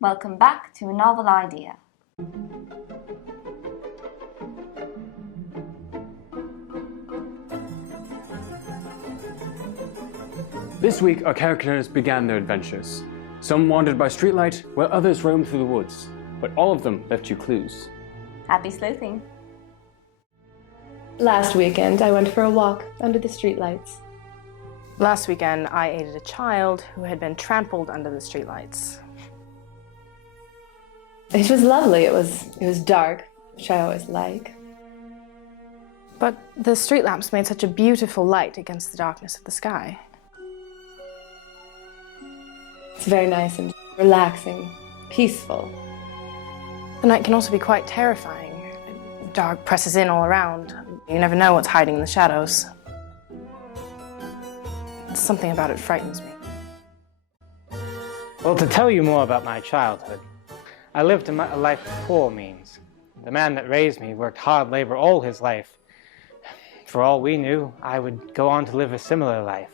Welcome back to A Novel Idea. This week, our characters began their adventures. Some wandered by streetlight, while others roamed through the woods, but all of them left you clues. Happy sleuthing. Last weekend, I went for a walk under the streetlights. Last weekend, I aided a child who had been trampled under the streetlights. It was lovely. It was dark, which I always like. But the street lamps made such a beautiful light against the darkness of the sky. It's very nice and relaxing, peaceful. The night can also be quite terrifying. Dark presses in all around. You never know what's hiding in the shadows. Something about it frightens me. Well, to tell you more about my childhood, I lived a life of poor means. The man that raised me worked hard labor all his life. For all we knew, I would go on to live a similar life.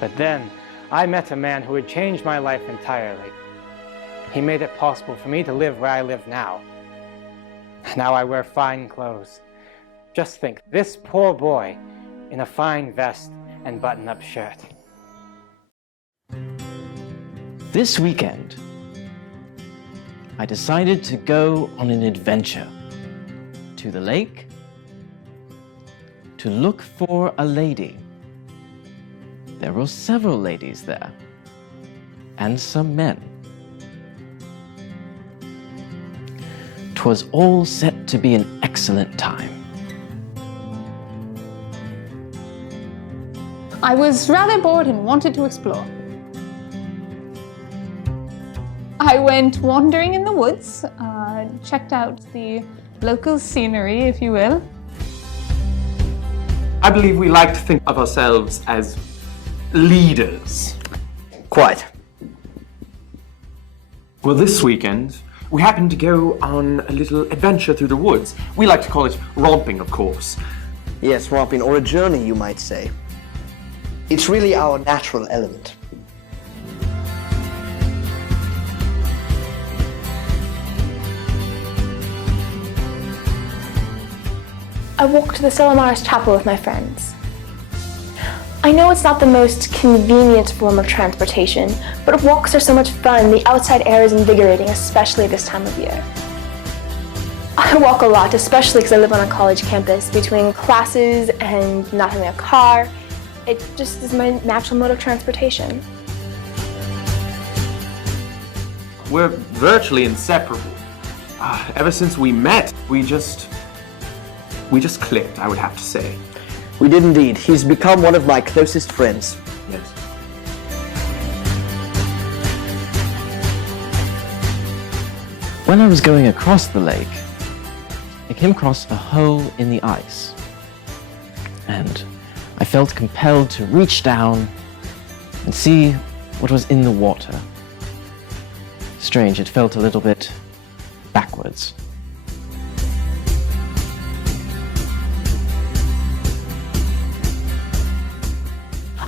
But then, I met a man who would change my life entirely. He made it possible for me to live where I live now. Now I wear fine clothes. Just think, this poor boy in a fine vest and button-up shirt. This weekend, I decided to go on an adventure to the lake to look for a lady. There were several ladies there, and some men. 'Twas all set to be an excellent time. I was rather bored and wanted to explore. I went wandering in the woods, checked out the local scenery, if you will. I believe we like to think of ourselves as leaders. Quite. Well, this weekend, we happened to go on a little adventure through the woods. We like to call it romping, of course. Yes, romping, or a journey, you might say. It's really our natural element. I walked to the Selamaris Chapel with my friends. I know it's not the most convenient form of transportation, but walks are so much fun. The outside air is invigorating, especially this time of year. I walk a lot, especially because I live on a college campus. Between classes and not having a car, it just is my natural mode of transportation. We're virtually inseparable. Ever since we met, we just clicked, I would have to say. We did indeed. He's become one of my closest friends. Yes. When I was going across the lake, I came across a hole in the ice, and I felt compelled to reach down and see what was in the water. Strange, it felt a little bit backwards.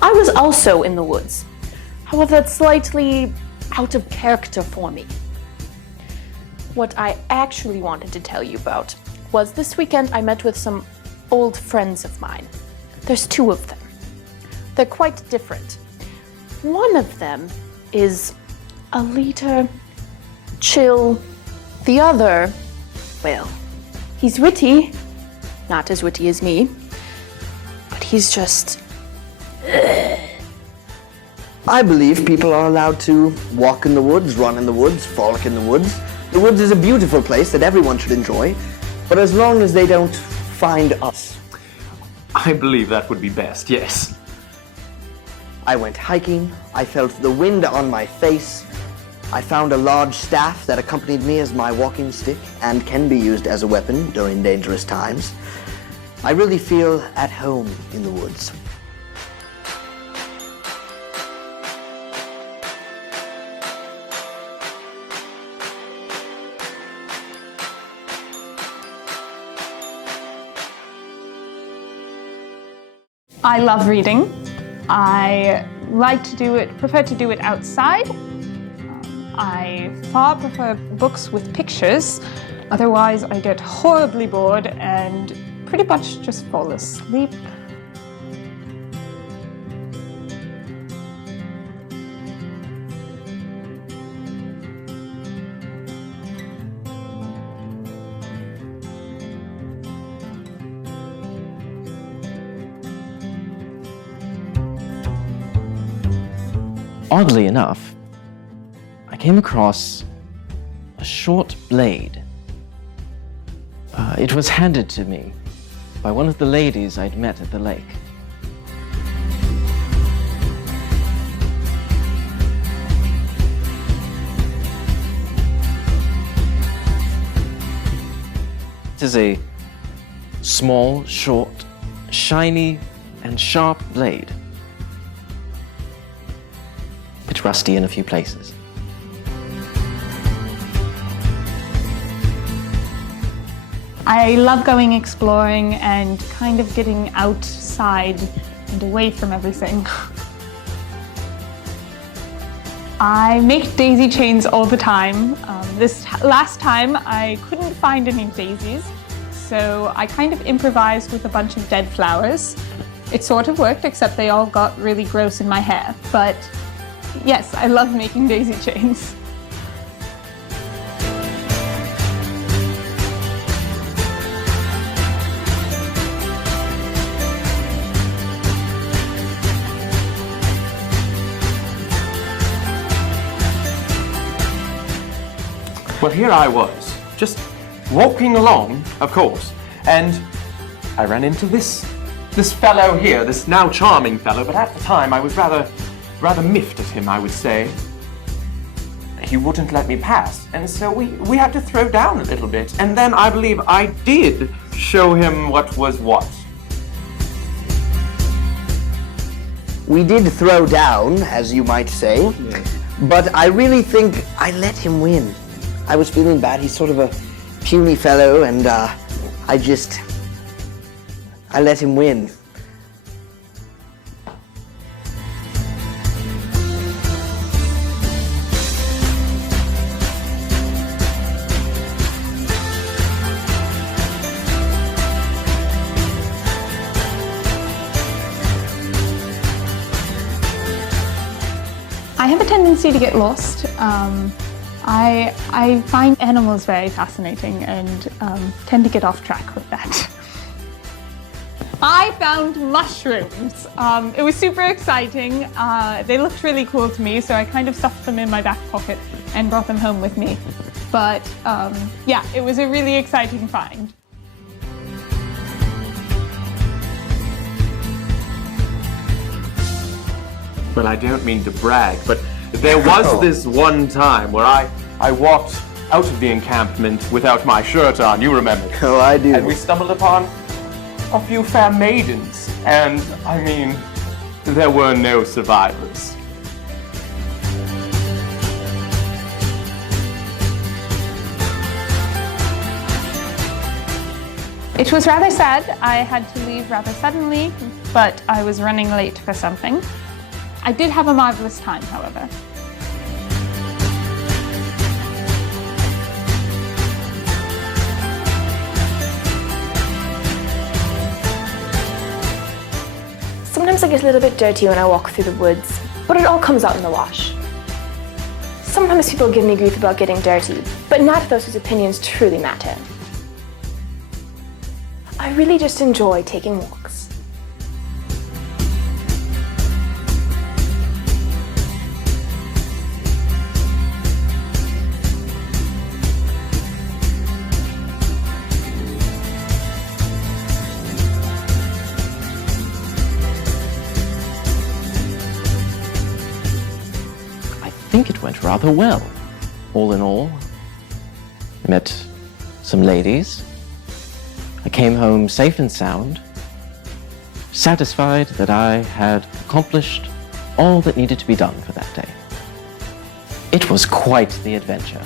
I was also in the woods. However, that's slightly out of character for me. What I actually wanted to tell you about was this weekend I met with some old friends of mine. There's two of them. They're quite different. One of them is a leader, chill. The other, well, he's witty. Not as witty as me, but he's just... I believe people are allowed to walk in the woods, run in the woods, frolic in the woods. The woods is a beautiful place that everyone should enjoy, but as long as they don't find us. I believe that would be best, yes. I went hiking, I felt the wind on my face, I found a large staff that accompanied me as my walking stick and can be used as a weapon during dangerous times. I really feel at home in the woods. I love reading. I like to do it, prefer to do it outside. I far prefer books with pictures. Otherwise, I get horribly bored and pretty much just fall asleep. Oddly enough, I came across a short blade. It was handed to me by one of the ladies I'd met at the lake. It is a small, short, shiny, and sharp blade. A bit rusty in a few places. I love going exploring and kind of getting outside and away from everything. I make daisy chains all the time. This last time I couldn't find any daisies, so I kind of improvised with a bunch of dead flowers. It sort of worked, except they all got really gross in my hair. But yes, I love making daisy chains. Well, here I was, just walking along, of course, and I ran into this fellow here, this now charming fellow, but at the time I was rather miffed at him, I would say. He wouldn't let me pass, and so we had to throw down a little bit, and then I believe I did show him what was what. We did throw down, as you might say, but I really think I let him win. I was feeling bad. He's sort of a puny fellow, and I let him win. I have a tendency to get lost. I find animals very fascinating and tend to get off track with that. I found mushrooms. It was super exciting. They looked really cool to me, so I kind of stuffed them in my back pocket and brought them home with me. But yeah, it was a really exciting find. Well, I don't mean to brag, but there was this one time where I walked out of the encampment without my shirt on, you remember? Oh, I do. And we stumbled upon a few fair maidens, and I mean, there were no survivors. It was rather sad. I had to leave rather suddenly, but I was running late for something. I did have a marvelous time, however. Sometimes I get a little bit dirty when I walk through the woods, but it all comes out in the wash. Sometimes people give me grief about getting dirty, but not if those whose opinions truly matter. I really just enjoy taking walks. I think it went rather well. All in all, I met some ladies. I came home safe and sound, satisfied that I had accomplished all that needed to be done for that day. It was quite the adventure.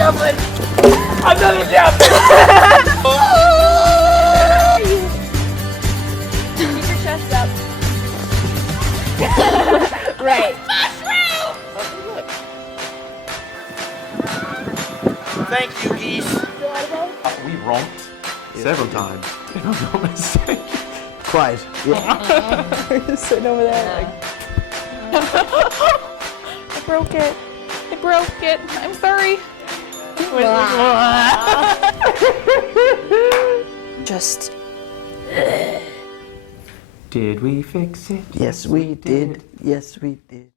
javelin! Another javelin! Keep your chest up. Right. Mushroom! Thank you, geese. We romped several times, if I'm not mistaken. Quite. Yeah. You're sitting over there like... I broke it. I broke it. I'm sorry. Just Did we fix it? Yes, we did. Yes, we did.